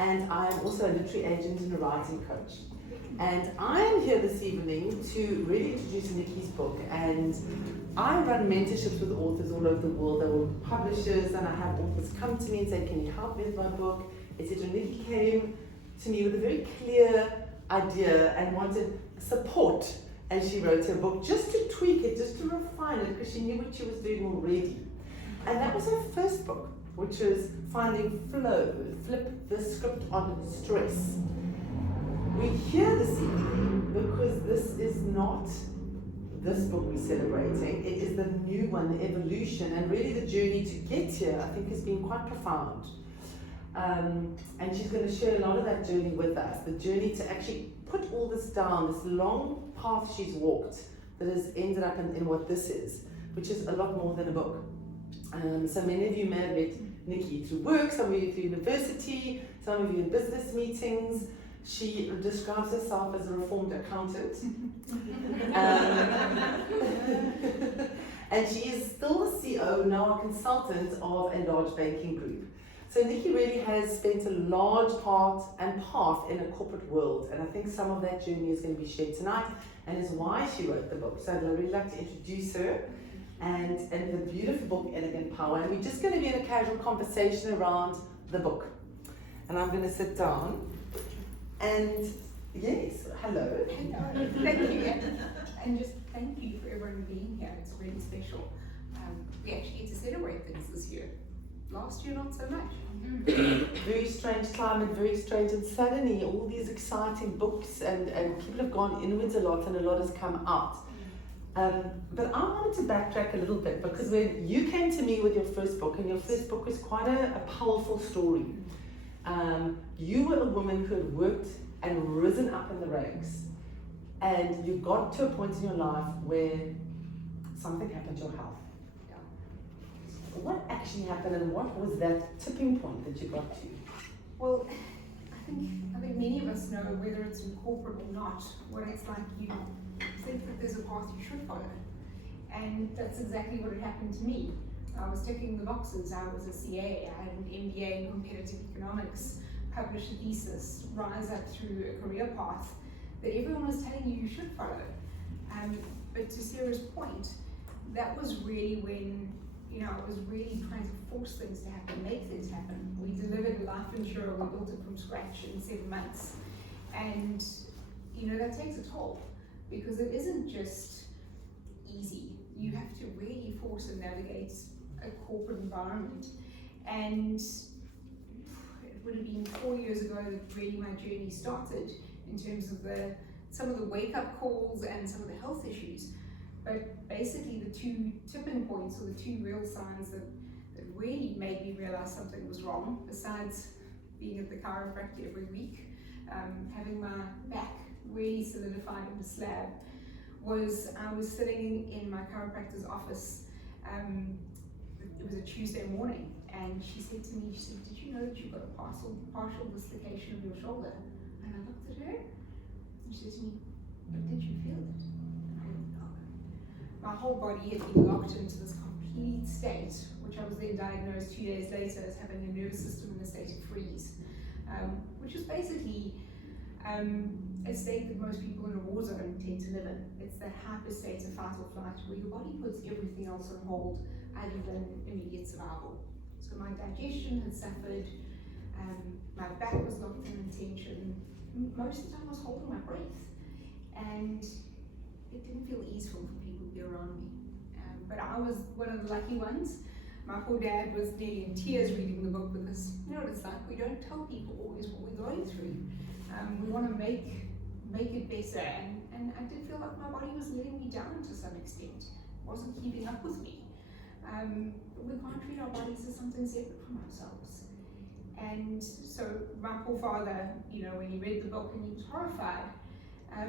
and I am also a literary agent and a writing coach. And I am here this evening to really introduce Nikki's book, and I run mentorships with authors all over the world. They're all publishers, and I have authors come to me and say, can you help me with my book, etc. Nikki came to me with a very clear idea and wanted support as she wrote her book, just to tweak it, just to refine it, because she knew what she was doing already. And that was her first book, which was Finding Flow, Flip the Script on Stress. We're here this evening because this is not this book we're celebrating. It is the new one, the evolution, and really the journey to get here, I think, has been quite profound. And she's going to share a lot of that journey with us, the journey to actually put all this down, this long path she's walked that has ended up in what this is, which is a lot more than a book. So many of you may have met Nikki through work, some of you through university, some of you in business meetings. She describes herself as a reformed accountant. And she is still the CEO, now a consultant of a large banking group. So Nikki really has spent a large part and path in a corporate world, and I think some of that journey is going to be shared tonight, and is why she wrote the book. So I'd really like to introduce her and the beautiful book, Elegant Power. And we're just going to be in a casual conversation around the book. And I'm going to sit down. And yes, hello. Hello, thank you. And just thank you for everyone being here. It's really special. We actually get to celebrate things this year. Last year, not so much. Very strange climate, very strange, and suddenly all these exciting books and people have gone inwards a lot, and a lot has come out. But I wanted to backtrack a little bit, because when you came to me with your first book, and your first book was quite a powerful story. You were a woman who had worked and risen up in the ranks, and you got to a point in your life where something happened to your health. What actually happened, and what was that tipping point that you got to? Well, I think many of us know, whether it's in corporate or not, what it's like. You think that there's a path you should follow, and that's exactly what had happened to me. I was ticking the boxes. I was a CA, I had an MBA in competitive economics, published a thesis, rise up through a career path that everyone was telling you should follow. But to Sarah's point, that was really when I was really trying to force things to happen, make things happen. We delivered a life insurer, we built it from scratch in 7 months. And that takes a toll, because it isn't just easy. You have to really force and navigate a corporate environment. And it would have been 4 years ago that really my journey started, in terms of some of the wake-up calls and some of the health issues. But basically the two tipping points, or the two real signs that really made me realize something was wrong, besides being at the chiropractor every week, having my back really solidified in the slab, was I was sitting in my chiropractor's office. It was a Tuesday morning, and she said to me, did you know that you've got a partial dislocation of your shoulder? And I looked at her, and she said to me, but did you feel it? My whole body had been locked into this complete state, which I was then diagnosed 2 days later as having a nervous system in a state of freeze, which is basically a state that most people in a war zone tend to live in. It's that hyper state of fight or flight, where your body puts everything else on hold other than immediate survival. So my digestion had suffered, my back was locked in tension. Most of the time I was holding my breath, and it didn't feel easeful for people to be around me. But I was one of the lucky ones. My poor dad was nearly in tears reading the book, because you know what it's like, we don't tell people always what we're going through. We want to make it better, and I did feel like my body was letting me down to some extent. It wasn't keeping up with me. But we can't treat our bodies as something separate from ourselves. And so my poor father, when he read the book and he was horrified, I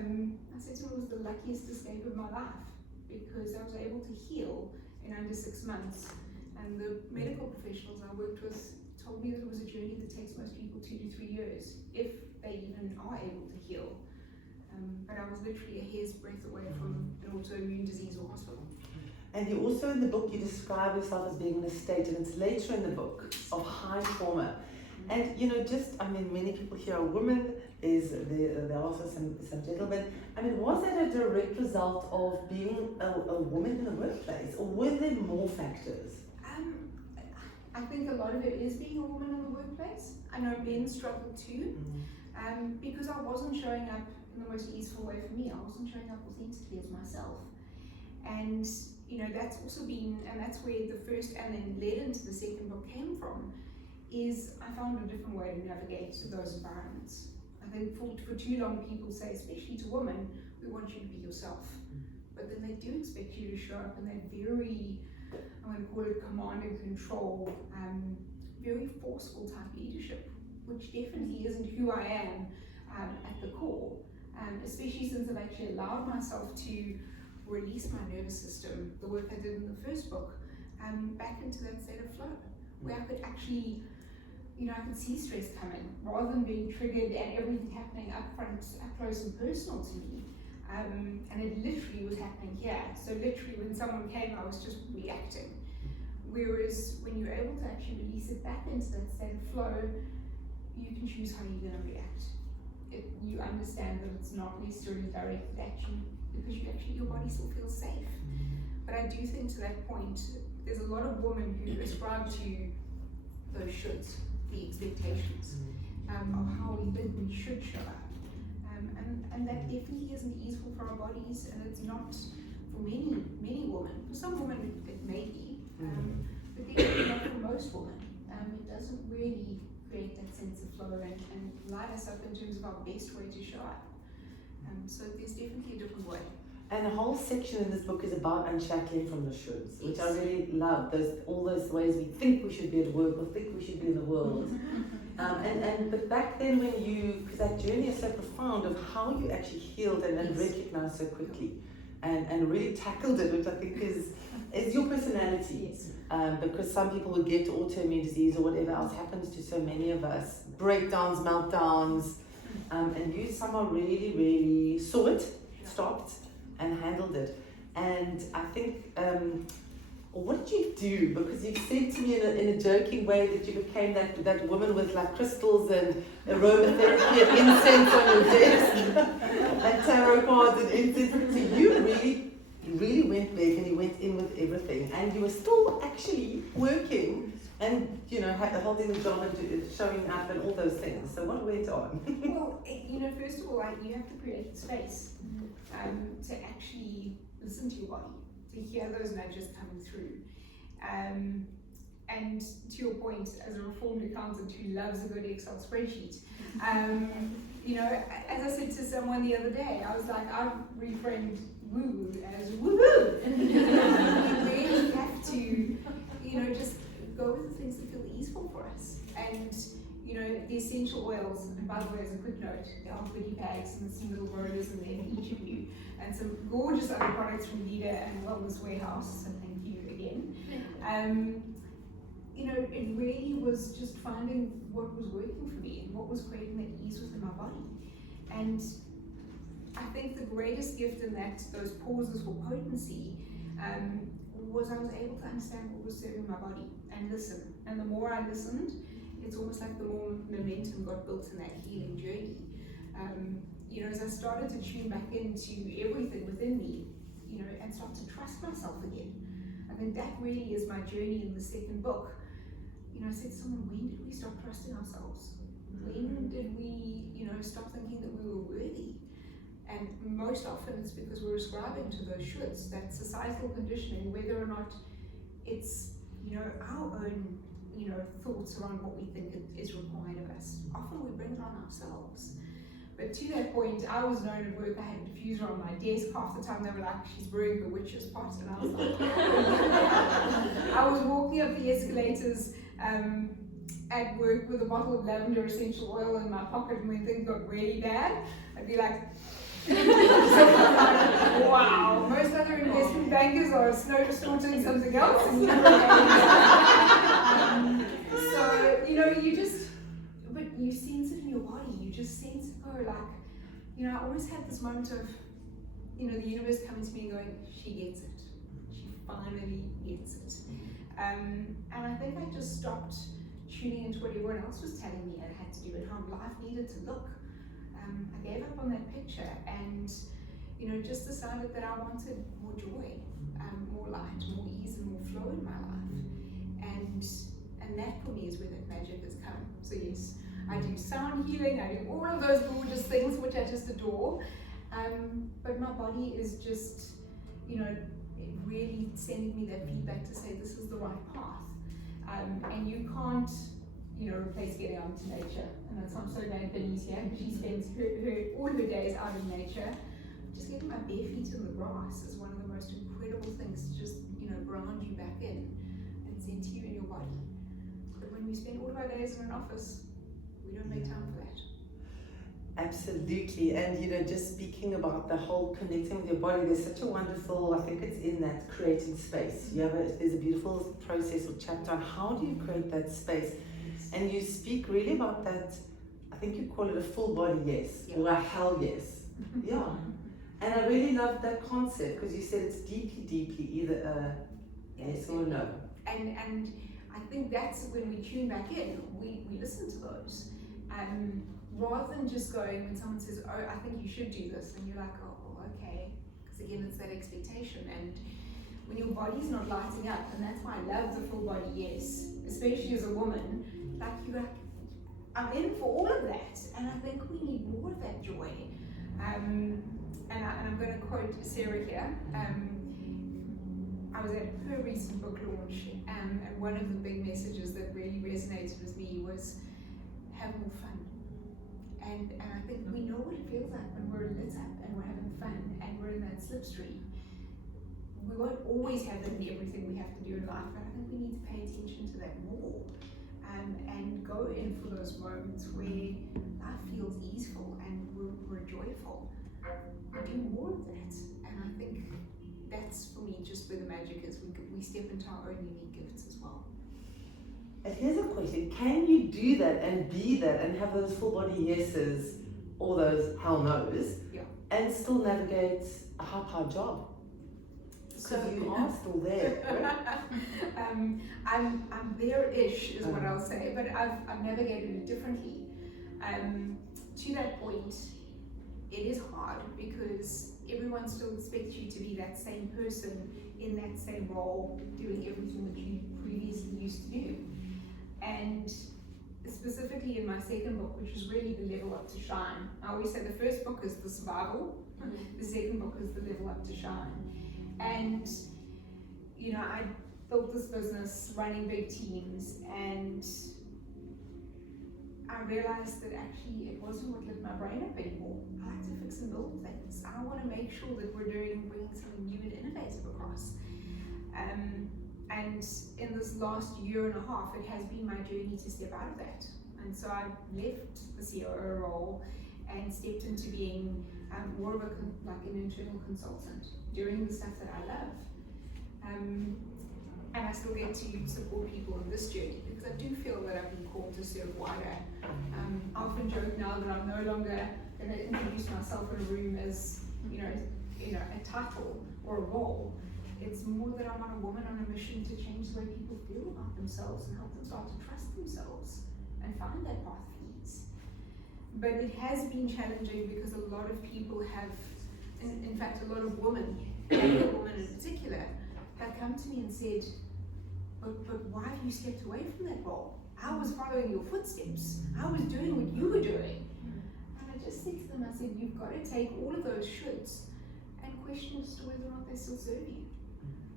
said to him, it was the luckiest escape of my life, because I was able to heal in under 6 months. And the medical professionals I worked with told me that it was a journey that takes most people 2 to 3 years, if they even are able to heal. But I was literally a hair's breadth away from an autoimmune disease or hospital. And you also, in the book, you describe yourself as being in a state, and it's later in the book, of high trauma. And many people here are women. There are also some gentlemen. I mean, was that a direct result of being a woman in the workplace, or were there more factors? I think a lot of it is being a woman in the workplace. I know men struggle too, because I wasn't showing up in the most easeful way for me. I wasn't showing up authentically as myself. And that's also been, and that's where the first and then led into the second book came from, is I found a different way to navigate those environments. I think for too long people say, especially to women, we want you to be yourself. But then they do expect you to show up in that very, I'm going to call it command and control, very forceful type leadership, which definitely isn't who I am at the core. Especially since I've actually allowed myself to release my nervous system, the work I did in the first book, back into that state of flow, where I could actually, I could see stress coming, rather than being triggered and everything happening up front, up close and personal to me. And it literally was happening here. So literally when someone came, I was just reacting. Whereas when you're able to actually release it back into that state of flow, you can choose how you're going to react. You understand that it's not necessarily directed at you, because your body still feels safe. But I do think to that point, there's a lot of women who ascribe to those shoulds, the expectations of how we think we should show up. And that definitely isn't easeful for our bodies, and it's not for many women. For some women it may be, but definitely not for most women. It doesn't really create that sense of flow and light us up in terms of our best way to show up. So there's definitely a different way. And a whole section in this book is about unshackling from the shoulds, which Yes. I really love. All those ways we think we should be at work or think we should be in the world. But back then because that journey is so profound of how you actually healed and Yes. recognized so quickly and really tackled it, which I think is your personality. Yes. Because some people would get autoimmune disease or whatever else happens to so many of us, breakdowns, meltdowns, and you somehow really, really saw it, stopped, and handled it. And I think, what did you do? Because you've said to me in a joking way that you became that woman with like crystals and aromatherapy and incense on your desk and tarot cards and incense. So you really went big, and you went in with everything, and you were still actually working and holding the job and showing up and all those things. So what went on? Well, first of all, you have to create space to actually listen to your body, to hear those nudges coming through. And to your point, as a reformed accountant who loves a good Excel spreadsheet, as I said to someone the other day, I was like, I've reframed woo-woo as woo-hoo. You really have to, just go with the things that feel easeful for us. And, the essential oils, and by the way, as a quick note, there are goodie bags and some little rollers in there for each of you, and some gorgeous other products from Leader and Wellness Warehouse, so thank you again. It really was just finding what was working for me and what was creating that ease within my body. And I think the greatest gift in those pauses for potency was I was able to understand what was serving my body and listen. And the more I listened, it's almost like the more momentum got built in that healing journey. As I started to tune back into everything within me, and start to trust myself again. I think that really is my journey in the second book. I said to someone, when did we stop trusting ourselves? When did we, stop thinking that we were worthy? And most often it's because we're ascribing to those shoulds, that societal conditioning, whether or not it's, our own, thoughts around what we think is required of us. Often we bring it on ourselves. But to that point, I was known at work, I had a diffuser on my desk. Half the time they were like, she's brewing the witch's pot, and I was like, I was walking up the escalators at work with a bottle of lavender essential oil in my pocket, and when things got really bad, I'd be like, wow, most other investment bankers are doing something else. So, but you sense it in your body, you just sense it go like, I always had this moment of, the universe coming to me and going, she gets it. She finally gets it. And I think I just stopped tuning into what everyone else was telling me I had to do and how life needed to look. I gave up on that picture and, you know, just decided that I wanted more joy, more light, more ease and more flow in my life. And that for me is where that magic has come. So yes, I do sound healing, I do all of those gorgeous things which I just adore. But my body is just, you know, really sending me that feedback to say this is the right path. And you can't, you know, replace getting out into nature. And that's why I'm so glad Benny's here. She spends all her days out in nature. Just getting my bare feet in the grass is one of the most incredible things to just, you know, ground you back in and center you in your body. But when we spend all of our days in an office, we don't make time for that. Absolutely, and you know, just speaking about the whole connecting with your body, there's such a wonderful, I think it's in that creating space. There's a beautiful process or chapter on how do you create that space, and you speak really about that. I think you call it a full body yes, or a hell yes. Yeah, and I really love that concept because you said it's deeply either a yes or a no. And I think that's when we tune back in. We listen to those. Rather than just going when someone says, oh, I think you should do this, and you're like, oh, okay, because again, it's that expectation, and when your body's not lighting up, and that's why I love the full body yes, especially as a woman, like you're like, I'm in for all of that, and I think we need more of that joy. And I'm going to quote Sarah here. I was at her recent book launch, and one of the big messages that really resonated with me was, have more fun. And I think we know what it feels like when we're lit up and we're having fun and we're in that slipstream. We won't always have that in everything we have to do in life, but I think we need to pay attention to that more and go in for those moments where life feels easeful and we're joyful. Do more of that, and I think that's for me just where the magic is. We step into our own unique gifts as well. And here's a question, can you do that and be that and have those full body yeses or those hell no's and still navigate a high-powered job? Because you are still there. Right? I'm there-ish is what I'll say, but I've navigated it differently. To that point, it is hard because everyone still expects you to be that same person in that same role, doing everything that you previously used to do. And specifically in my second book, which is really the level up to shine. I always say the first book is the survival, the second book is the level up to shine. And, you know, I built this business running big teams, and I realized that actually it wasn't what lit my brain up anymore. I like to fix and build things. I want to make sure that we're bringing something new and innovative across. And in this last year and a half, it has been my journey to step out of that. And so I left the COO role and stepped into being more of like an internal consultant, doing the stuff that I love. And I still get to support people on this journey because I do feel that I've been called to serve wider. I often joke now that I'm no longer going to introduce myself in a room as, you know, a title or a role. It's more that I'm a woman on a mission to change the way people feel about themselves and help them start to trust themselves and find that path of ease. But it has been challenging because a lot of people have, in fact, a lot of women, younger women in particular, have come to me and said, but why have you stepped away from that role? I was following your footsteps. I was doing what you were doing. And I just said to them, I said, you've got to take all of those shoulds and question as to whether or not they still serve you.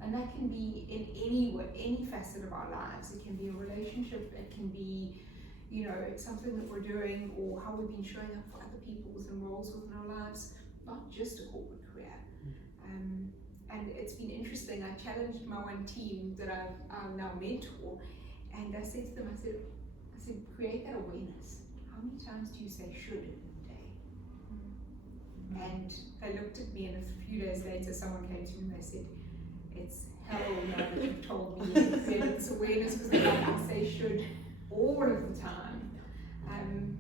And that can be in any facet of our lives. It can be a relationship, it can be, you know, something that we're doing or how we've been showing up for other people within roles within our lives, not just a corporate career. And it's been interesting. I challenged my one team that I now mentor, and I said to them, I said, create that awareness. How many times do you say should in a day? And they looked at me, and a few days later, someone came to me and they said, it's hell no that you've told me. It's awareness because I say should all of the time.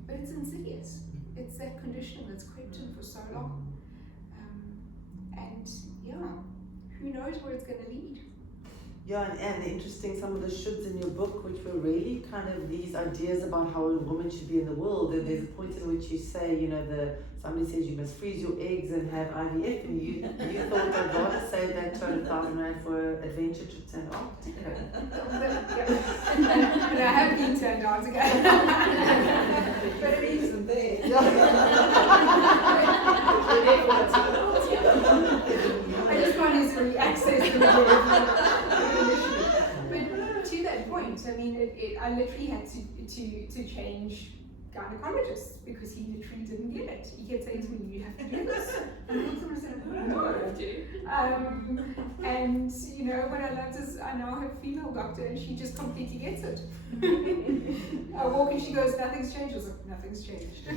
But it's insidious. It's that conditioning that's crept in for so long. And yeah, who knows where it's going to lead? Yeah, and interesting, some of the shoulds in your book, which were really kind of these ideas about how a woman should be in the world. And there's a point in which you say, you know, somebody says you must freeze your eggs and have IVF, and you thought I'd rather save that 200,000 rand for adventure trips and Antarctica. And I have been to Antarctica. But it isn't there. I just want to sort of access the But to that point, I mean, I literally had to change gynecologists because he literally didn't get it. He kept saying to me, "You have to do this." And I said, "No." And you know what I loved is I now have a female doctor and she just completely gets it. I walk and she goes, "Nothing's changed." I was like, "Nothing's changed."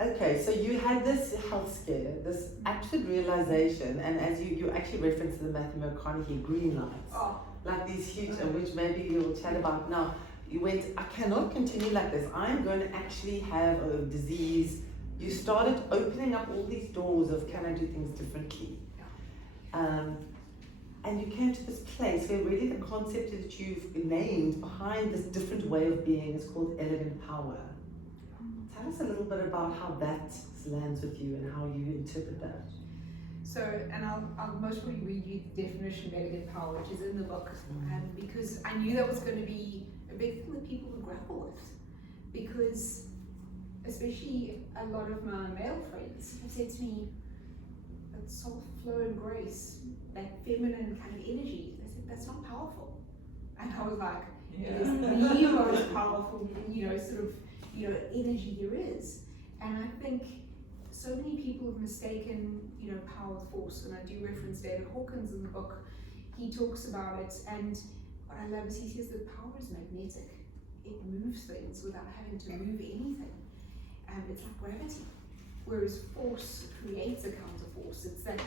Okay, so you had this health scare, this absolute realization, and as you actually referenced the Matthew McConaughey green lights, like these huge, which maybe you'll chat about now. You went, I cannot continue like this. I'm going to actually have a disease. You started opening up all these doors of can I do things differently? And you came to this place where really the concept that you've named behind this different way of being is called elegant power. Tell us a little bit about how that lands with you and how you interpret that. So, and I'll most probably read you the definition of elegant power, which is in the book, because I knew that was going to be a big thing that people would grapple with. Because, especially a lot of my male friends have said to me, that soft flow and grace, that feminine kind of energy, they said, that's not powerful. And I was like, it is the most powerful, energy there is. And I think so many people have mistaken, power with force, and I do reference David Hawkins in the book. He talks about it, and what I love is he says that power is magnetic. It moves things without having to move anything. It's like gravity, whereas force creates a counterforce. It's that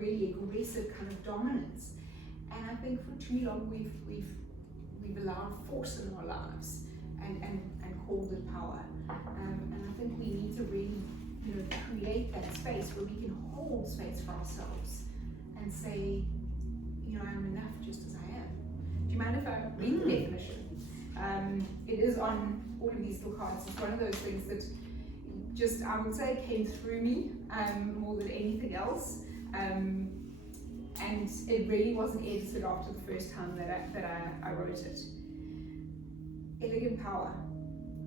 really aggressive kind of dominance. And I think for too long we've allowed force in our lives and called it power. And I think we need to really create that space where we can hold space for ourselves and say, I'm enough just as I am. Do you mind if I read the definition? It is on all of these little cards. It's one of those things that just, I would say, came through me more than anything else. And it really wasn't edited after the first time that I wrote it. Elegant power.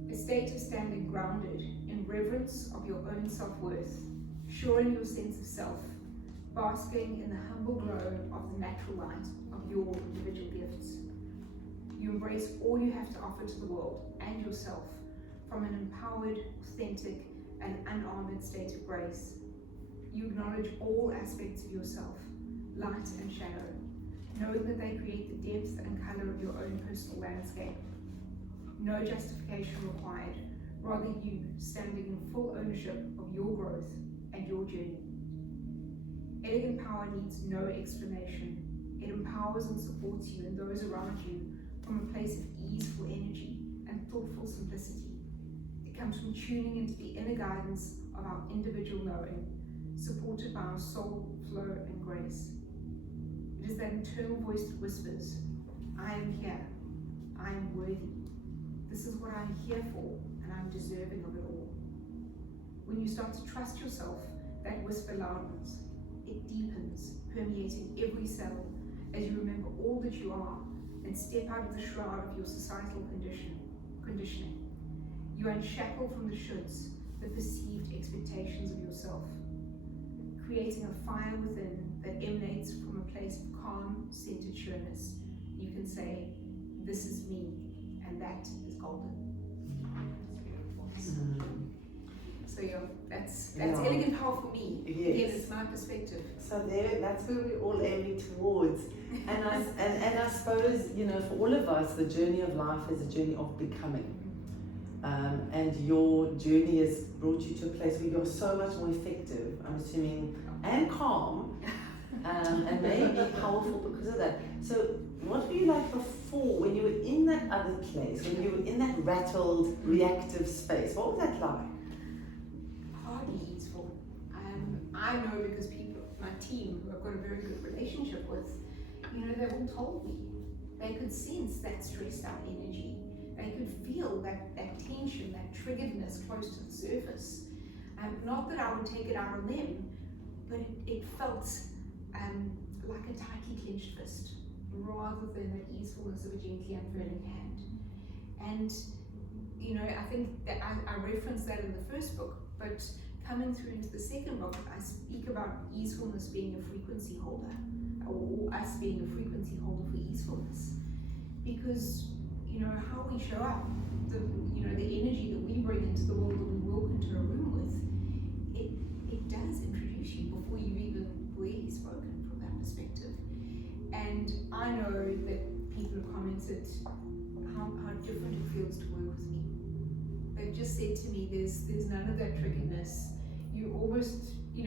A state of standing grounded in reverence of your own self-worth, sure in your sense of self, basking in the humble glow of the natural light of your individual gifts. You embrace all you have to offer to the world and yourself from an empowered, authentic, and unarmored state of grace. You acknowledge all aspects of yourself, light and shadow, knowing that they create the depth and color of your own personal landscape. No justification required, rather you standing in full ownership of your growth and your journey. Elegant power needs no explanation. It empowers and supports you and those around you from a place of easeful energy and thoughtful simplicity. It comes from tuning into the inner guidance of our individual knowing, supported by our soul, flow, and grace. It is that internal voice that whispers, I am here, I am worthy. This is what I'm here for, and I'm deserving of it all. When you start to trust yourself, that whisper loudens. It deepens, permeating every cell as you remember all that you are and step out of the shroud of your societal conditioning. You unshackle from the shoulds, the perceived expectations of yourself, creating a fire within that emanates from a place of calm, centered sureness. You can say, this is me, and that is golden. So that's elegant power for me. Yes. Again, it's my perspective. So that's where we're all aiming towards. And I suppose, for all of us, the journey of life is a journey of becoming. And your journey has brought you to a place where you're so much more effective, I'm assuming, and calm, and maybe powerful because of that. So what were you like before, when you were in that other place, when you were in that rattled, reactive space? What was that like? Hardly easeful. I know because my team, who I've got a very good relationship with, they've all told me they could sense that stressed out energy. They could feel that tension, that triggeredness close to the surface. Not that I would take it out on them, but it felt like a tightly clenched fist, rather than the easefulness of a gently unfurling hand. And I think that I referenced that in the first book, but coming through into the second book, I speak about easefulness being a frequency holder, or us being a frequency holder for easefulness. Because, how we show up, the energy that we bring into the world, that we walk into a room with, it does introduce you before you've even really spoken from that perspective. And I know that people have commented how different it feels to work with me. They've just said to me, there's none of that trickiness. You almost,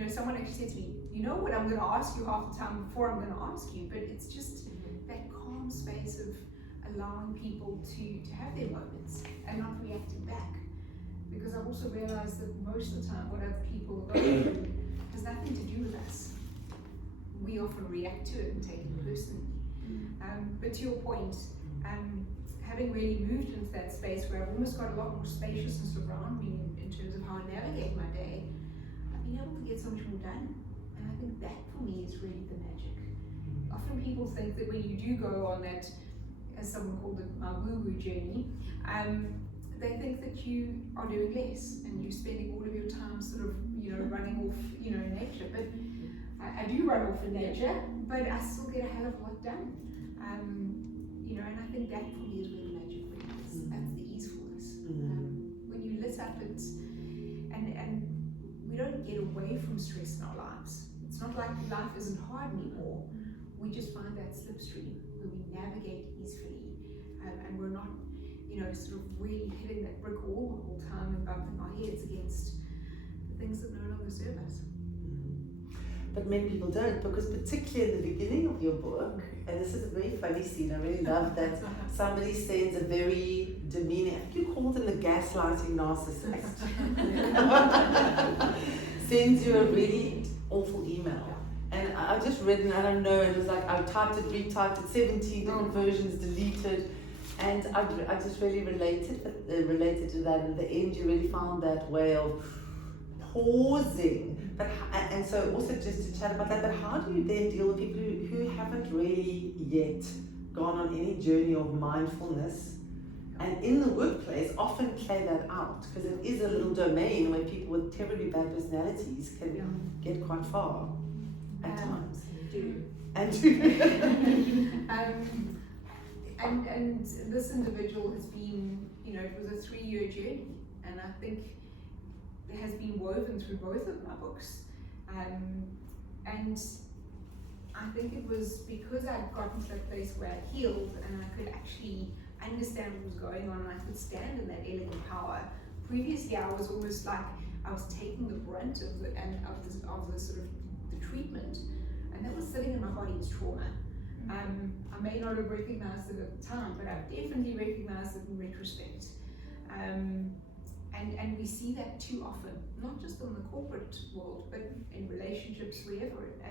someone actually said to me, you know what I'm going to ask you half the time before I'm going to ask you, but it's just that calm space of allowing people to have their moments and not reacting back. Because I've also realized that most of the time what other people are going through has nothing to do with us. We often react to it and take it personally. But to your point, having really moved into that space where I've almost got a lot more spaciousness around me in terms of how I navigate my day, I've been able to get so much more done. And I think that for me is really the magic. Often people think that when you do go on that, as someone called it, my woo-woo journey, they think that you are doing less and you're spending all of your time sort of, running off, in nature. But I do run off in nature, but I still get a hell of a lot done. And I think that for me is where the magic really is. That's the easefulness. When you lit up it, and we don't get away from stress in our lives. It's not like life isn't hard anymore. We just find that slipstream where we navigate easily, and we're not, sort of really hitting that brick wall the whole time and bumping our heads against the things that no longer serve us. But many people don't, because particularly in the beginning of your book, and this is a very funny scene, I really love that somebody sends a very demeaning, I think you called him the gaslighting narcissist, sends you a really awful email. And I just read it, and I don't know, it was like I typed it, retyped it, 17 different versions, deleted, and I just really related to that. And at the end, you really found that way of pausing. But and so also just to chat about that, but how do you then deal with people who haven't really yet gone on any journey of mindfulness, and in the workplace often play that out, because it is a little domain where people with terribly bad personalities can get quite far at times. And this individual has been, it was a 3-year journey, and I think it has been woven through both of my books. And I think it was because I'd gotten to a place where I healed and I could actually understand what was going on, and I could stand in that elegant power. Previously, I was almost like I was taking the brunt of the sort of the treatment, and that was sitting in my body as trauma. I may not have recognized it at the time, but I've definitely recognized it in retrospect. And we see that too often, not just in the corporate world, but in relationships, wherever it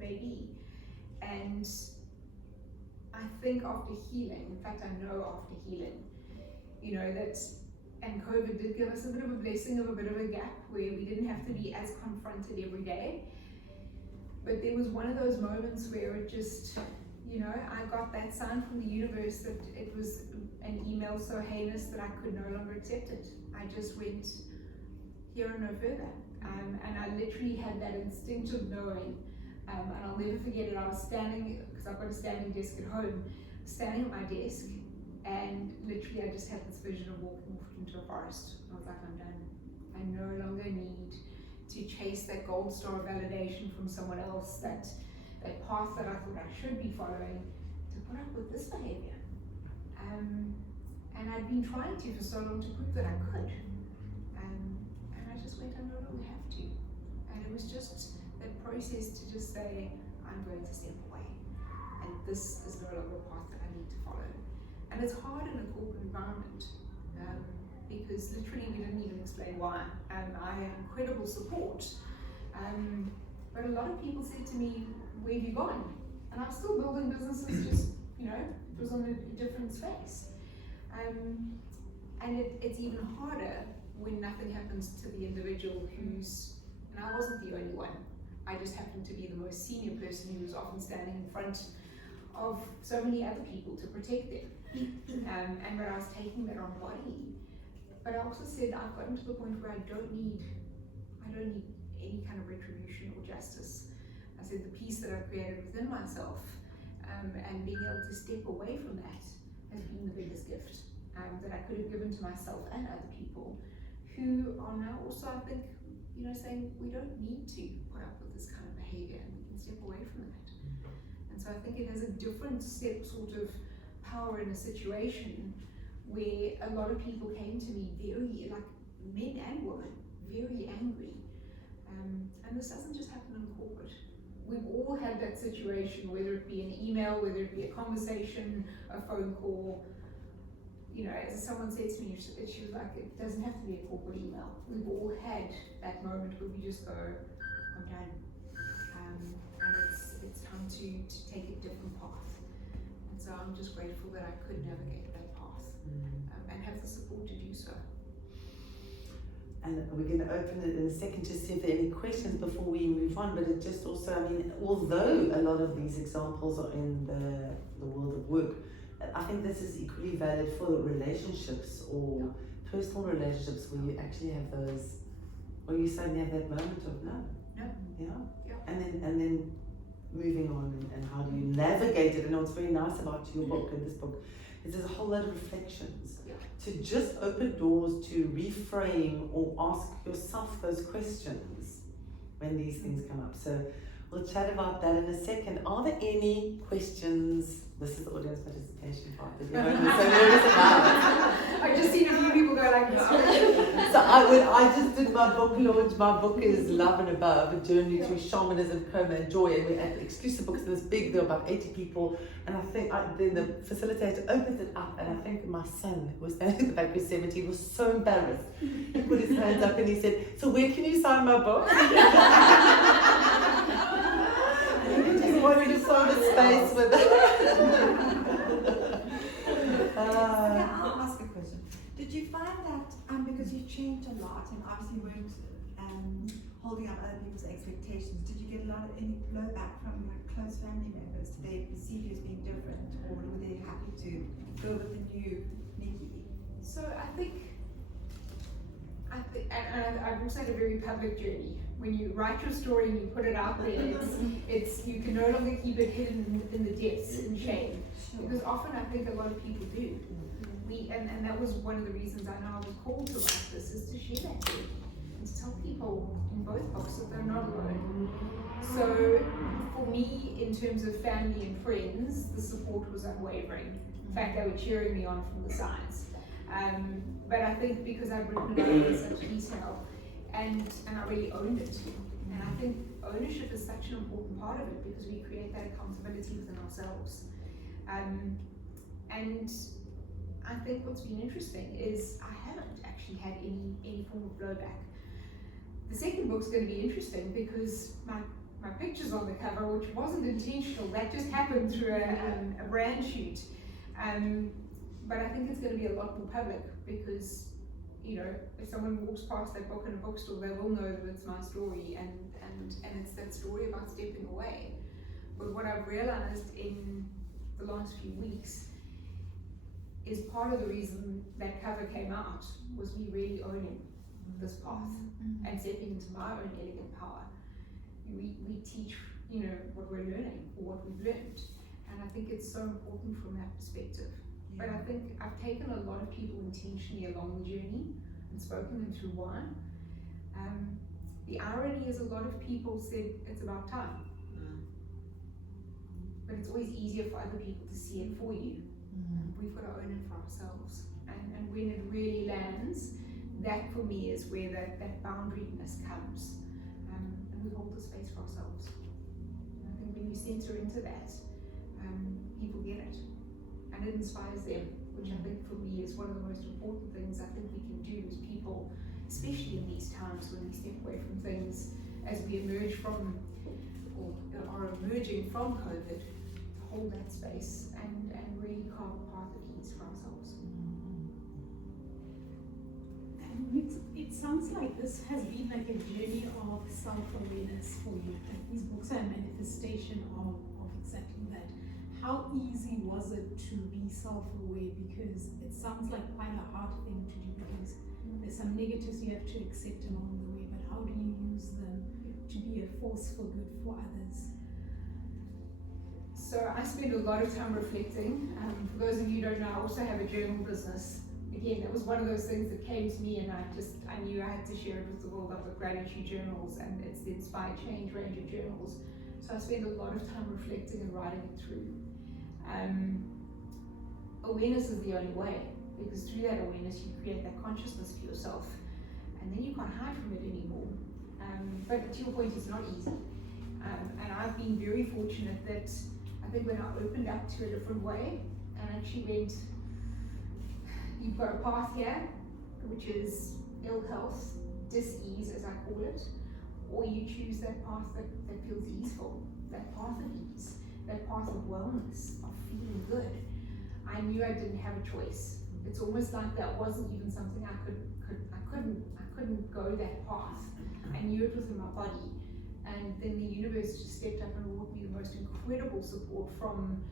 may be. And I think after healing, in fact I know after healing, that, and COVID did give us a bit of a blessing of a bit of a gap where we didn't have to be as confronted every day. But there was one of those moments where it just, I got that sign from the universe that it was an email so heinous that I could no longer accept it. I just went here and no further. And I literally had that instinctive knowing, and I'll never forget it. I was standing, because I've got a standing desk at home, standing at my desk, and literally I just had this vision of walking off into a forest. I was like, I'm done. I no longer need to chase that gold star validation from someone else, that path that I thought I should be following, to put up with this behavior. And I'd been trying to for so long to prove that I could. And I just went, I no longer have to. And it was just that process to just say, I'm going to step away. And this is no longer a path that I need to follow. And it's hard in a corporate environment, because literally we didn't even explain why. I had incredible support, But a lot of people said to me, where have you gone? And I'm still building businesses, just, it was on a different space. And it's even harder when nothing happens to the individual who's, and I wasn't the only one, I just happened to be the most senior person who was often standing in front of so many other people to protect them. And when I was taking that on body, but I also said I've gotten to the point where I don't need any kind of retribution or justice. I said the peace that I've created within myself and being able to step away from that has been the biggest gift that I could have given to myself and other people who are now also, I think, saying we don't need to put up with this kind of behavior and we can step away from that. And so I think it has a different sort of power in a situation where a lot of people came to me very, like men and women, very angry. And this doesn't just happen in corporate. We've all had that situation, whether it be an email, whether it be a conversation, a phone call. As someone said to me, she was like, it doesn't have to be a corporate email. We've all had that moment where we just go, I'm done. And it's time to take a different path. And so I'm just grateful that I could navigate that path and have the support to do so. And we're going to open it in a second to see if there are any questions before we move on. But it just also, although a lot of these examples are in the world of work, I think this is equally valid for relationships or personal relationships where you actually have those, or you suddenly have that moment of no. And then moving on and how do you navigate it. And what's very nice about your book and this book is there's a whole lot of reflections to just open doors to reframe or ask yourself those questions when these things come up. So we'll chat about that in a second. Are there any questions? This is the audience participation part that you're so nervous about. I've just seen a few people go like this. So I just did my book launch. My book is Love and Above, a journey through shamanism, coma and joy. And we had exclusive books in this big, there were about 80 people. And I think then the facilitator opened it up and I think my son, who was standing in the back, was 17, was so embarrassed. He put his hands up and he said, so where can you sign my book? He just wanted to find a space with it. I'll ask a question. Did you find that because you changed a lot and obviously weren't holding up other people's expectations, did you get a lot of any blowback from close family members? Did they perceive you as being different, or were they happy to go with the new Nikki? So I think, and I've also had a very public journey. When you write your story and you put it out there, it's you can no longer keep it hidden in the depths in shame. Because often I think a lot of people do. And that was one of the reasons I know I was called to write this, is to share that journey and to tell people in both books that they're not alone. So for me, in terms of family and friends, the support was unwavering. In fact, they were cheering me on from the sides. But I think because I've written about it in such detail, and I really owned it. And I think ownership is such an important part of it because we create that accountability within ourselves. And I think what's been interesting is I haven't actually had any form of blowback. The second book's going to be interesting because my picture's on the cover, which wasn't intentional. That just happened through a brand shoot. But I think it's going to be a lot more public because, if someone walks past that book in a bookstore, they will know that it's my story and it's that story about stepping away. But what I've realized in the last few weeks is part of the reason that cover came out was me really owning this path and stepping into my own elegant power. We teach, what we're learning or what we've learned. And I think it's so important from that perspective. But I think I've taken a lot of people intentionally along the journey and spoken them through why. The irony is a lot of people said it's about time. But it's always easier for other people to see it for you. We've got to own it for ourselves. And when it really lands, that for me is where that boundaryness comes. And we hold the space for ourselves. And I think when you center into that, people get it. And it inspires them, which I think for me is one of the most important things I think we can do as people, especially in these times when we step away from things as we emerge from, or are emerging from COVID, hold that space and really carve a path of ease for ourselves. It sounds like this has been like a journey of self-awareness for you. Like these books are a manifestation of exactly that. How easy was it to be self-aware? Because it sounds like quite a hard thing to do, because there's some negatives you have to accept along the way, but how do you use them to be a force for good for others? So I spend a lot of time reflecting. For those of you who don't know, I also have a journal business. Again, it was one of those things that came to me, and I knew I had to share it with the world. I've got gratitude journals, and it's the Inspire Change range of journals. So I spend a lot of time reflecting and writing it through. Awareness is the only way, because through that awareness you create that consciousness for yourself, and then you can't hide from it anymore. But to your point, it's not easy. And I've been very fortunate that I think when I opened up to a different way and actually went, you've got a path here, which is ill health, dis-ease as I call it, or you choose that path that feels easeful, that path of ease, that path of wellness, of feeling good. I knew I didn't have a choice. It's almost like that wasn't even something I couldn't go that path. I knew it was in my body. And then the universe just stepped up and brought me the most incredible support from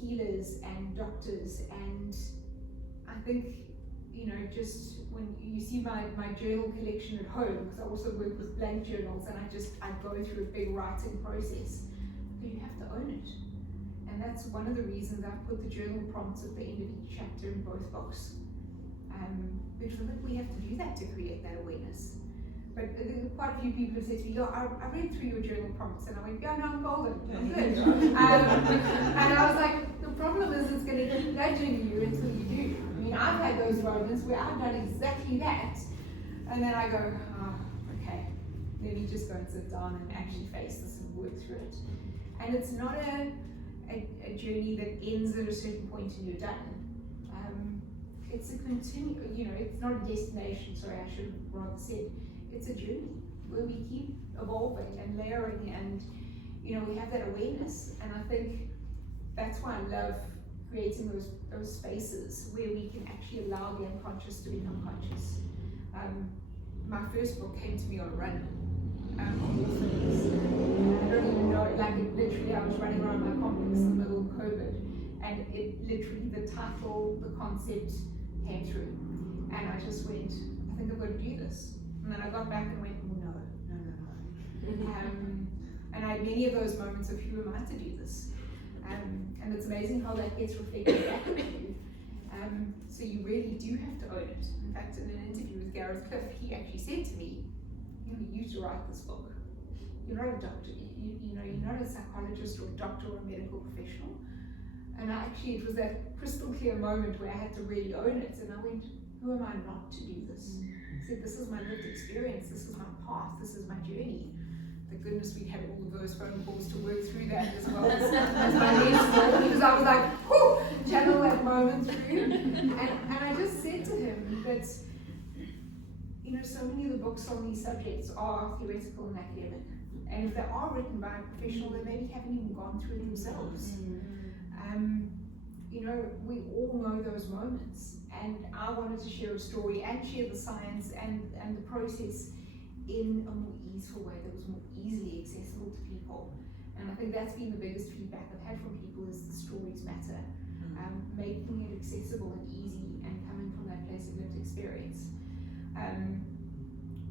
healers and doctors. And I think, just when you see my journal collection at home, because I also work with blank journals, and I go through a big writing process. But you have to own it. And that's one of the reasons I've put the journal prompts at the end of each chapter in both books. Because I think we have to do that to create that awareness. But quite a few people have said to me, I read through your journal prompts, and I went, yeah, no, I'm golden, I'm good. And I was like, the problem is it's going to keep nudging you until you do. I mean, I've had those moments where I've done exactly that, and then I go, okay, let me just go and sit down and actually face this and work through it. And it's not a journey that ends at a certain point and you're done. It's a it's not a destination, sorry, I should have rather said. It's a journey where we keep evolving and layering, and we have that awareness. And I think that's why I love creating those spaces where we can actually allow the unconscious to become conscious. My first book came to me on a run. I don't even know, literally I was running around my complex in the middle of COVID, and it literally, the title, the concept came through, and I just went, I think I've got to do this. And then I got back and went, no. And I had many of those moments of who am I to do this? And it's amazing how that gets reflected back at you. So you really do have to own it. In fact, in an interview with Gareth Cliff, he actually said to me, you used to write this book. You're not a doctor, you're not a psychologist or a doctor or a medical professional. And it was that crystal clear moment where I had to really own it. And I went, who am I not to do this? I said, this is my lived experience, this is my path, this is my journey. Thank goodness we had all of those phone calls to work through that as well as my mentor, because I was like, whoo, channel that moment through. And I just said to him that, so many of the books on these subjects are theoretical and academic. And if they are written by a professional, they maybe haven't even gone through it themselves. We all know those moments. And I wanted to share a story and share the science and the process in a more easeful way that was more easily accessible to people. And I think that's been the biggest feedback I've had from people is the stories matter. Making it accessible and easy and coming from that place of lived experience.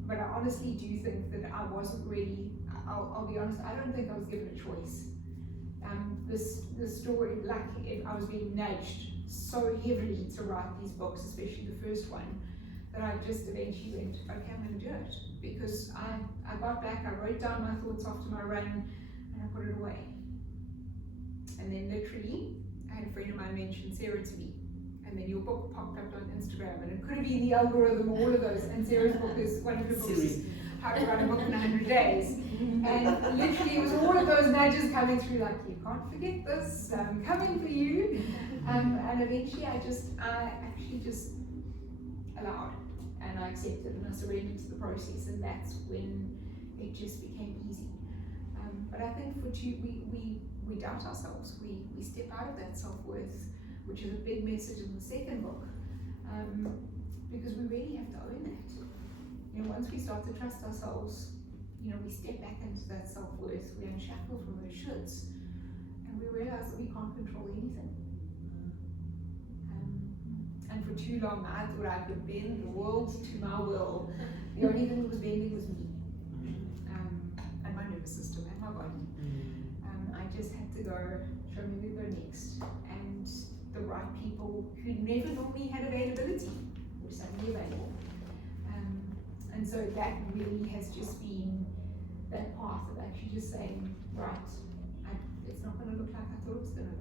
But I honestly do think that I wasn't really, I'll be honest, I don't think I was given a choice. This story, I was being nudged so heavily to write these books, especially the first one, that I just eventually went, okay, I'm going to do it. Because I got back, I wrote down my thoughts after my run, and I put it away. And then literally, I had a friend of mine mention Sarah to me. And then your book popped up on Instagram, and it could have been the algorithm or all of those. And Sarah's book is one of her books, is How to Write a Book in 100 Days. And literally, it was all of those nudges coming through, like, you can't forget this, I'm coming for you. And eventually, I actually just allowed, and I accepted, and I surrendered to the process. And that's when it just became easy. But I think for two, we doubt ourselves. We step out of that self-worth, which is a big message in the second book, because we really have to own that. You know, once we start to trust ourselves, you know, we step back into that self-worth, we unshackle from those shoulds, and we realize that we can't control anything. And for too long, I thought I could bend the world to my will. The only thing that was bending was me, and my nervous system, and my body. I just had to go, show me where to go next. And the right people who never normally had availability were suddenly available. And so that really has just been that path of actually just saying, right, it's not going to look like I thought it was going to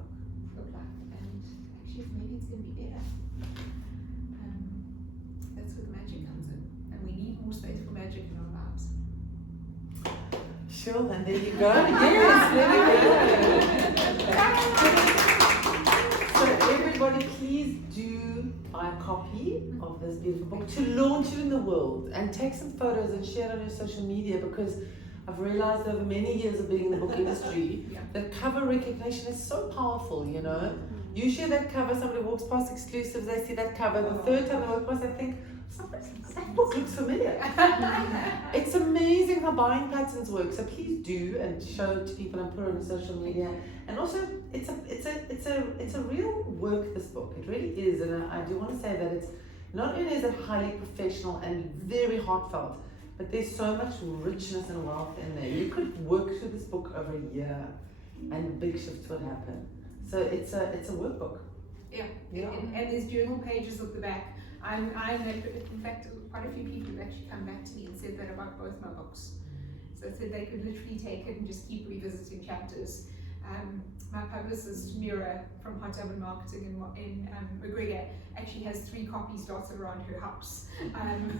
look like, and actually maybe it's going to be better. That's where the magic comes in, and we need more space for magic in our lives. Sure, and there you go. Yes, there you go. So everybody, please do buy a copy of this beautiful book to launch it in the world, and take some photos and share it on your social media, because I've realized over many years of being in the book industry that cover recognition is so powerful, you know. You share that cover, somebody walks past exclusives, they see that cover, the third time they walk past, they think, that book looks familiar. It's amazing how buying patterns work. So please do, and show it to people and put it on social media. And also, it's a real work, this book. It really is, and I do want to say that it's not only is it highly professional and very heartfelt, but there's so much richness and wealth in there. You could work through this book over a year, and big shifts would happen. So it's a workbook. Yeah. And there's journal pages at the back. In fact, quite a few people have actually come back to me and said that about both my books. So they said they could literally take it and just keep revisiting chapters. My publicist, Mira, from Hot Urban Marketing in McGregor, actually has 3 copies dotted around her house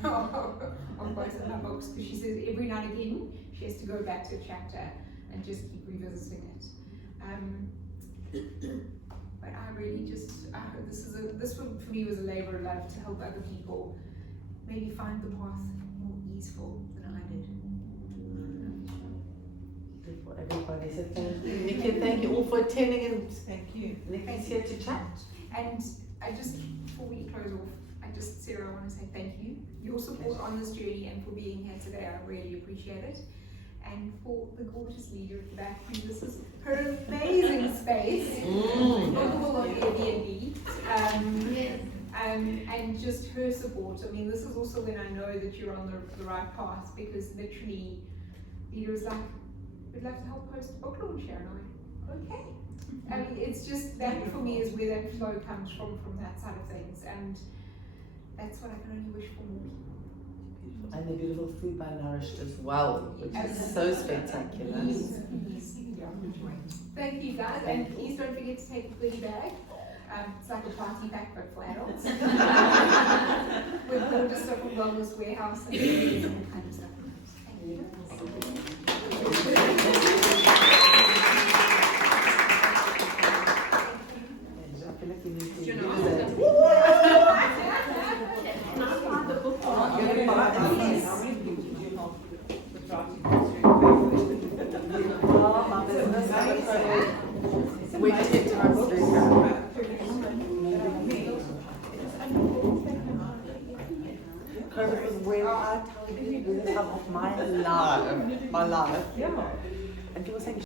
of both of my books, because she says every now and again she has to go back to a chapter and just keep revisiting it. But I really just, this one for me was a labor of love, to help other people maybe find the path more easeful than I did. For everybody, so thank you. Nikki, thank you all for attending, and Thank you. Nikki's here to chat. And I just, before we close off, Sarah, I want to say thank you. Your support on this journey and for being here today, I really appreciate it. And for the gorgeous leader at the back, this is her amazing space, bookable on Airbnb, and just her support. I mean, this is also when I know that you're on the right path, because literally, leader was like, we'd love to help host a book launch here, and I'm like, okay. I mean, it's just, that for me is where that flow comes from that side of things, and that's what I can only wish for more people. And the beautiful food by Nourished as well, which is so spectacular. Thank you guys, and please don't forget to take a goodie bag. It's like a party pack but for adults. With gorgeous stuff from Wellness Warehouse and all kind of stuff. Thank you. I feel like we need to You use know, it. Oh, my business.